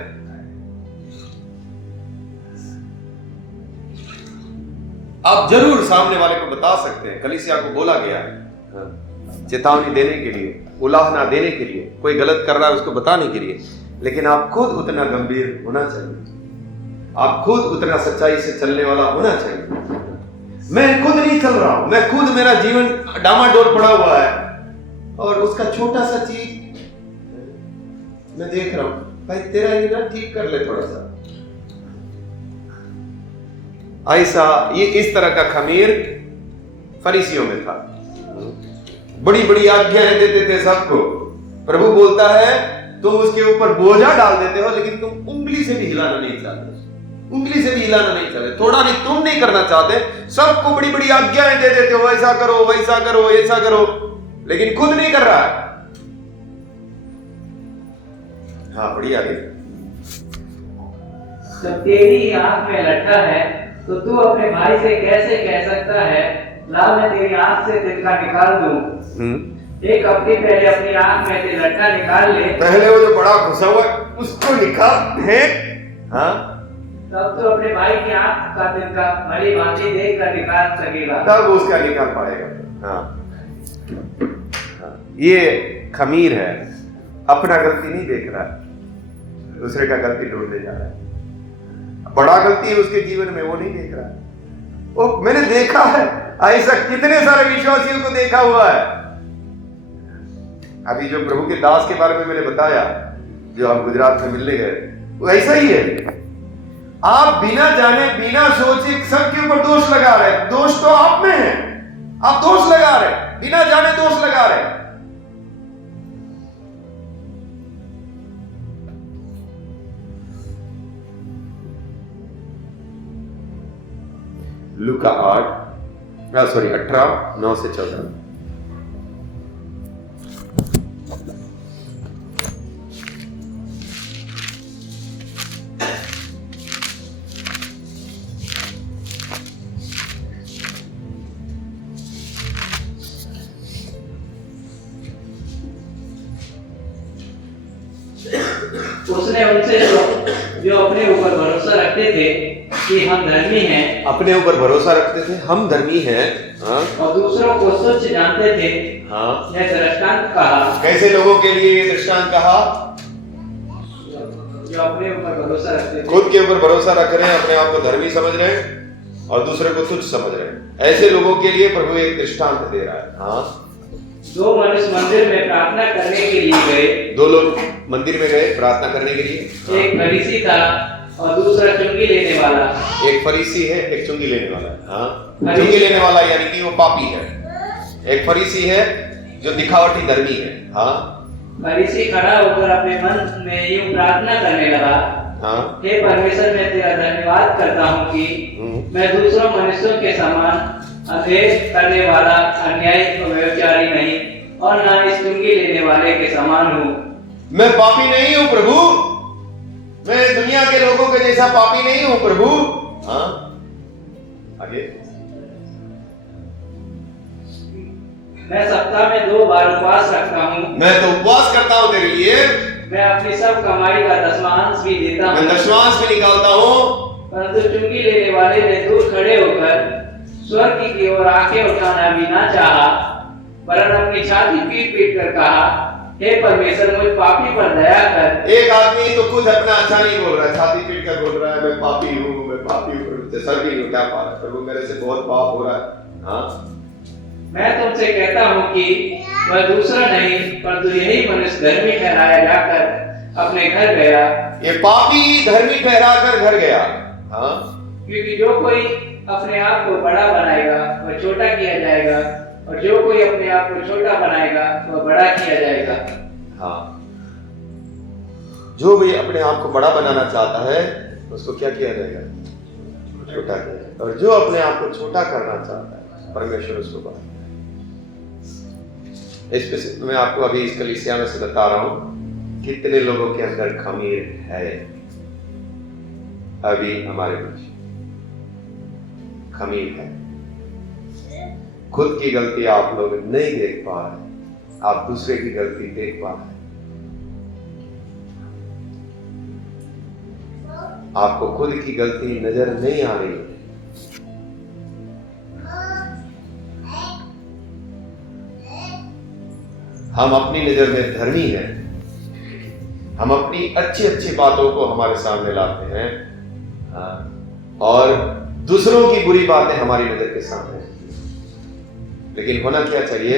आप जरूर सामने वाले को बता सकते हैं, कलीसिया को बोला गया है चेतावनी देने के लिए, उलाहना देने के लिए, कोई गलत कर रहा है उसको बताने के लिए। लेकिन आप खुद उतना गंभीर होना चाहिए, आप खुद उतना सच्चाई से चलने वाला होना चाहिए। मैं खुद नहीं चल रहा हूं, मैं खुद, मेरा जीवन डामाडोल पड़ा हुआ है और उसका छोटा सा चीज मैं देख रहा हूं। भाई तेरा ये ना ठीक कर ले थोड़ा सा। ऐसा ये इस तरह का खमीर फरीसियों में था। बड़ी बड़ी आज्ञाएं देते थे सबको। प्रभु बोलता है तुम उसके ऊपर बोझा डाल देते हो, लेकिन तुम उंगली से भी हिलाना नहीं चाहते, उंगली से भी हिलाना नहीं चाहते, थोड़ा भी तुम नहीं करना चाहते। सबको बड़ी बड़ी आज्ञाएं दे देते हो, ऐसा करो, वैसा करो, ऐसा करो, लेकिन खुद नहीं कर रहा है। हाँ बढ़िया आगे। जब तेरी आंख में लट्ठा है तो तू अपने भाई से कैसे कह सकता है ला मैं तेरी आंख से तिनका निकाल दूं? एक हफ्ते पहले अपनी आंख में से लट्ठा निकाल ले। पहले वो जो बड़ा घुसा हुआ उसको निकाल है। हाँ तब तो अपने भाई की आंख का तिनका भली भांति देख कर निकाल सकेगा, तब वो उसका निकाल पाएगा। हाँ ये खमीर है, अपना गलती नहीं देख रहा है, दूसरे का गलती ढूंढने जा रहा है। बड़ा गलती है उसके जीवन में, वो नहीं देख रहा है। वो मैंने देखा है, ऐसा कितने सारे विश्वासियों को देखा हुआ है। अभी जो प्रभु के दास के बारे में मैंने बताया, जो हम गुजरात में मिलने गए, वो ऐसा ही है। आप बिना जाने बिना सोचे सबके ऊपर दोष लगा रहे। दोष तो आप में है, आप दोष लगा रहे, बिना जाने दोष लगा रहे। लूका 18 9 से 14। उसने उनसे जो अपने ऊपर भरोसा रखते थे कि हम धर्मी हैं, अपने ऊपर भरोसा रखते थे हम धर्मी हैं, हाँ, और दूसरों को तुच्छ जानते थे, हाँ, यह दृष्टांत कहा। कैसे लोगों के लिए ये दृष्टांत कहा? जो अपने ऊपर भरोसा रखते थे, खुद के ऊपर भरोसा रख रहे हैं, अपने आप को धर्मी समझ रहे हैं और दूसरे को तुच्छ समझ रहे हैं, ऐसे लोगों के लिए प्रभु एक दृष्टांत दे रहा है। हाँ दो मनुष्य मंदिर में प्रार्थना करने के लिए गए। दो लोग मंदिर में गए प्रार्थना करने के लिए। एक फरीसी था और दूसरा चुंगी लेने वाला। एक फरीसी है, एक चुंगी लेने वाला है। हाँ, फरीसी- चुंगी लेने वाला यानी कि वो पापी है। एक फरीसी है जो दिखावटी धर्मी है। हाँ, फरीसी खड़ा होकर अपने मन में यूं प्रार्थना करने लगा, हाँ, हे परमेश्वर, मैं तेरा धन्यवाद करता हूँ कि मैं दूसरों मनुष्यों के समान अधेर करने वाला, अन्यायी और व्यभिचारी नहीं, और न इस चुंगी लेने वाले के समान हूँ। मैं पापी नहीं हूँ प्रभु, मैं दुनिया के लोगों के जैसा पापी नहीं हूँ प्रभु। हाँ, आगे। मैं सप्ताह में 2 बार उपवास रखता हूँ। मैं तो उपवास करता हूँ तेरे लिए, मैं अपनी सब कमाई का दशमांश भी देता मैं हूँ। दशमांश भी निकालता हूँ। परंतु चुंगी लेने वाले ने दूर खड़े होकर स्वर्ग की ओर आंखें उठाना भी ना चाहा, वरन अपनी छाती पीट पीट कर कहा, हे परमेश्वर, मुझ पापी पर दया कर। एक आदमी तो कुछ अपना अच्छा नहीं बोल रहा है, छाती पीट कर बोल रहा है, मैं पापी हूँ, मैं पापी हूँ, सर भी नहीं उठा पा रहा, प्रभु मेरे से बहुत पाप हो रहा है। हाँ, मैं तुमसे कहता हूँ कि वह दूसरा नहीं, परंतु यही मनुष्य धर्मी ठहराया जाकर अपने घर गया। ये पापी धर्मी ठहरा कर घर गया। हाँ, क्योंकि जो कोई अपने आप को बड़ा बनाएगा वह छोटा किया जाएगा, और जो कोई अपने आप को छोटा बनाएगा वह बड़ा किया जाएगा। हाँ, जो भी अपने आप को बड़ा बनाना चाहता है उसको क्या किया जाएगा? छोटा किया जाएगा। और जो अपने आप को छोटा करना चाहता है परमेश्वर उसको बड़ा। इस मैं आपको अभी इस कलीसिया में से बता रहा हूं कितने लोगों के अंदर खमीर है। अभी हमारे बीच खमीर है। खुद की गलती आप लोग नहीं देख पा रहे, आप दूसरे की गलती देख पा रहे। आपको खुद की गलती नजर नहीं आ रही है। हम अपनी नजर में धर्मी हैं, हम अपनी अच्छी अच्छी बातों को हमारे सामने लाते हैं, और दूसरों की बुरी बातें हमारी नजर के सामने। लेकिन होना क्या चाहिए?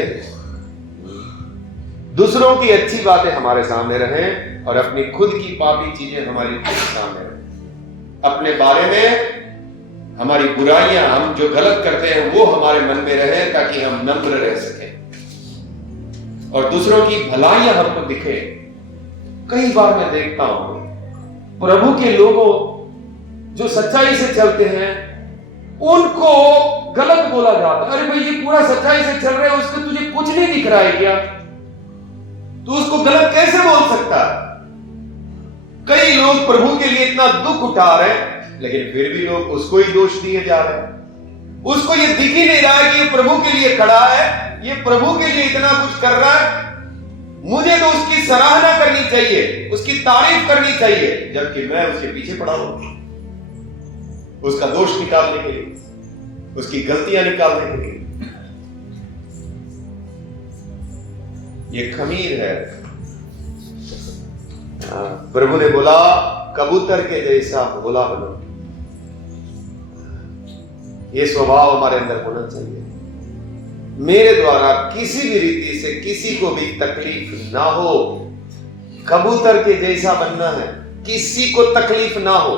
दूसरों की अच्छी बातें हमारे सामने रहें और अपनी खुद की पापी चीजें हमारी सामने रहें। अपने बारे में हमारी बुराइयां, हम जो गलत करते हैं वो हमारे मन में रहे, ताकि हम नम्र रह सकें और दूसरों की भलाइयां हमको दिखे। कई बार मैं देखता हूं प्रभु के लोगों जो सच्चाई से चलते हैं उनको गलत बोला जाता है। अरे भाई, ये पूरा सच्चाई से चल रहा है, उसको तुझे कुछ नहीं दिख रहा है क्या? तू उसको गलत कैसे बोल सकता है? कई लोग प्रभु के लिए इतना दुख उठा रहे हैं, लेकिन फिर भी लोग उसको ही दोष दिए जा रहे हैं। उसको ये दिख ही नहीं रहा है कि ये प्रभु के लिए खड़ा है, ये प्रभु के लिए इतना कुछ कर रहा है, मुझे तो उसकी सराहना करनी चाहिए, उसकी तारीफ करनी चाहिए, जबकि मैं उसके पीछे पड़ा हूं उसका दोष निकालने के लिए, उसकी गलतियां निकालने के लिए। ये खमीर है। प्रभु ने बोला, कबूतर के जैसा भोला बनो। ये स्वभाव हमारे अंदर होना चाहिए। मेरे द्वारा किसी भी रीति से किसी को भी तकलीफ ना हो, कबूतर के जैसा बनना है, किसी को तकलीफ ना हो।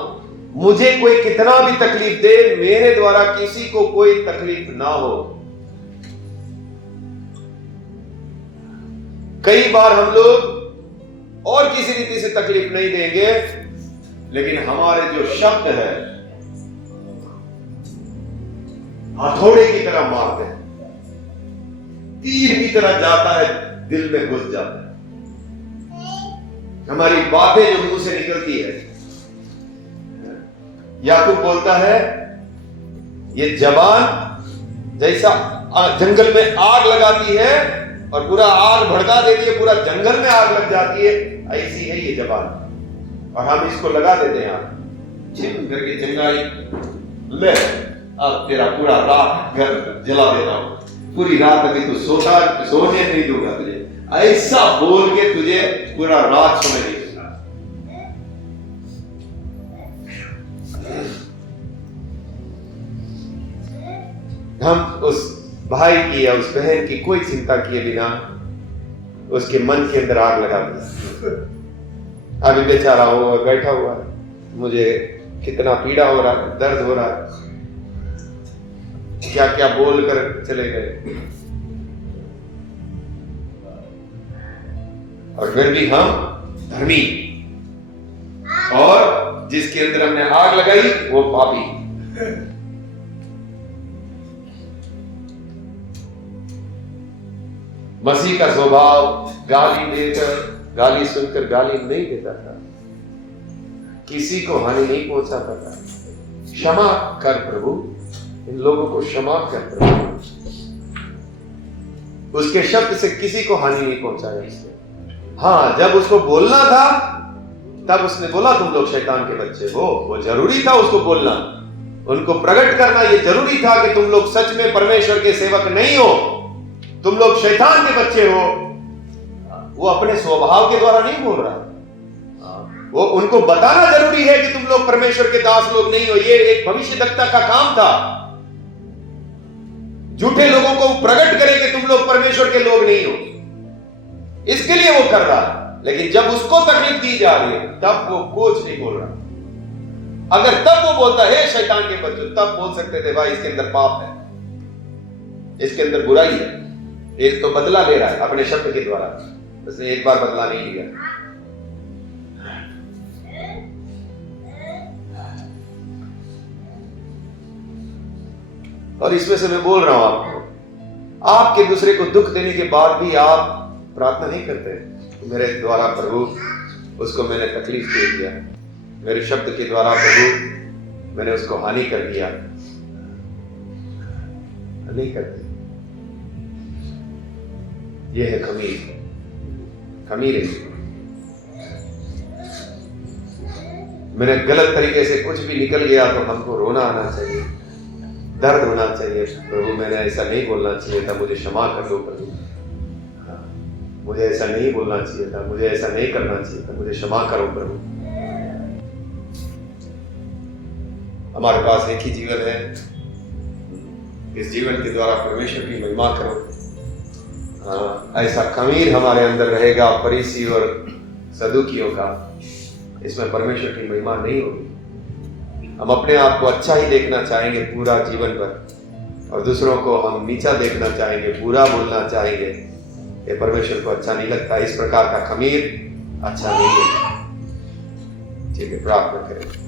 मुझे कोई कितना भी तकलीफ दे, मेरे द्वारा किसी को कोई तकलीफ ना हो। कई बार हम लोग और किसी रीति से तकलीफ नहीं देंगे, लेकिन हमारे जो शब्द है हथौड़े की तरह मारते हैं, तीर की तरह जाता है, दिल में घुस जाता है। हमारी बातें जो मुंह से निकलती है, याकूब बोलता है ये जबान जैसा जंगल में आग लगाती है और पूरा आग भड़का देती है, पूरा जंगल में आग लग जाती है, ऐसी है ये जबान। और हम इसको लगा देते हैं आग, छिप करके चिंगारी ले, अब तेरा पूरा रात घर जला दे रहा हूं, पूरी रात अभी तू सोने नहीं दूंगा तुझे, ऐसा बोल के तुझे पूरा रात सोने नहीं दूंगा। हम उस भाई की या उस बहन की कोई चिंता किए बिना उसके मन के अंदर आग लगा दिया। अभी बेचारा हो बैठा हुआ है, मुझे कितना पीड़ा हो रहा है, दर्द हो रहा है, क्या क्या बोल कर चले गए, और फिर भी हम धर्मी, और जिसके अंदर हमने आग लगाई वो पापी। मसीह का स्वभाव गाली देकर, गाली सुनकर गाली नहीं देता था, किसी को हानि नहीं पहुंचाता था। क्षमा कर प्रभु, इन लोगों को क्षमा कर प्रभु। उसके शब्द से किसी को हानि नहीं पहुंचाया इसने। हाँ, जब उसको बोलना था तब उसने बोला तुम लोग शैतान के बच्चे हो, वो जरूरी था उसको बोलना, उनको प्रकट करना ये जरूरी था कि तुम लोग सच में परमेश्वर के सेवक नहीं हो, तुम लोग शैतान के बच्चे हो। वो अपने स्वभाव के द्वारा नहीं बोल रहा, वो उनको बताना जरूरी है कि तुम लोग परमेश्वर के दास लोग नहीं हो। ये एक भविष्यद्वक्ता का काम था, झूठे लोगों को प्रकट करे कि तुम लोग परमेश्वर के लोग नहीं हो, इसके लिए वो कर रहा है। लेकिन जब उसको तकलीफ दी जा रही है तब वो कुछ नहीं बोल रहा। अगर तब वो बोलता है शैतान के बच्चों, तब बोल सकते थे भाई इसके अंदर पाप है, इसके अंदर बुराई है, एक तो बदला ले रहा है अपने शब्द के द्वारा, उसने एक बार बदला नहीं लिया। और इसमें से मैं बोल रहा हूं आपको, आपके दूसरे को दुख देने के बाद भी आप प्रार्थना नहीं करते, मेरे द्वारा प्रभु उसको मैंने तकलीफ दे दिया, मेरे शब्द के द्वारा प्रभु मैंने उसको हानि कर दिया, नहीं करते। यह है खमीर, खमीर है। मेरे गलत तरीके से कुछ भी निकल गया तो हमको रोना आना चाहिए, दर्द होना चाहिए, प्रभु मैंने ऐसा नहीं बोलना चाहिए था, मुझे क्षमा कर दो प्रभु, मुझे ऐसा नहीं बोलना चाहिए था, मुझे ऐसा नहीं करना चाहिए था, मुझे क्षमा करो प्रभु। हमारे पास एक ही जीवन है, इस जीवन के द्वारा परमेश्वर की महिमा करो। ऐसा खमीर हमारे अंदर रहेगा फरीसी और सदूकियों का, इसमें परमेश्वर की महिमा नहीं होगी। हम अपने आप को अच्छा ही देखना चाहेंगे पूरा जीवन भर, और दूसरों को हम नीचा देखना चाहेंगे, बुरा बोलना चाहेंगे, ये परमेश्वर को अच्छा नहीं लगता। इस प्रकार का खमीर अच्छा नहीं है। ठीक है, प्रार्थना करें।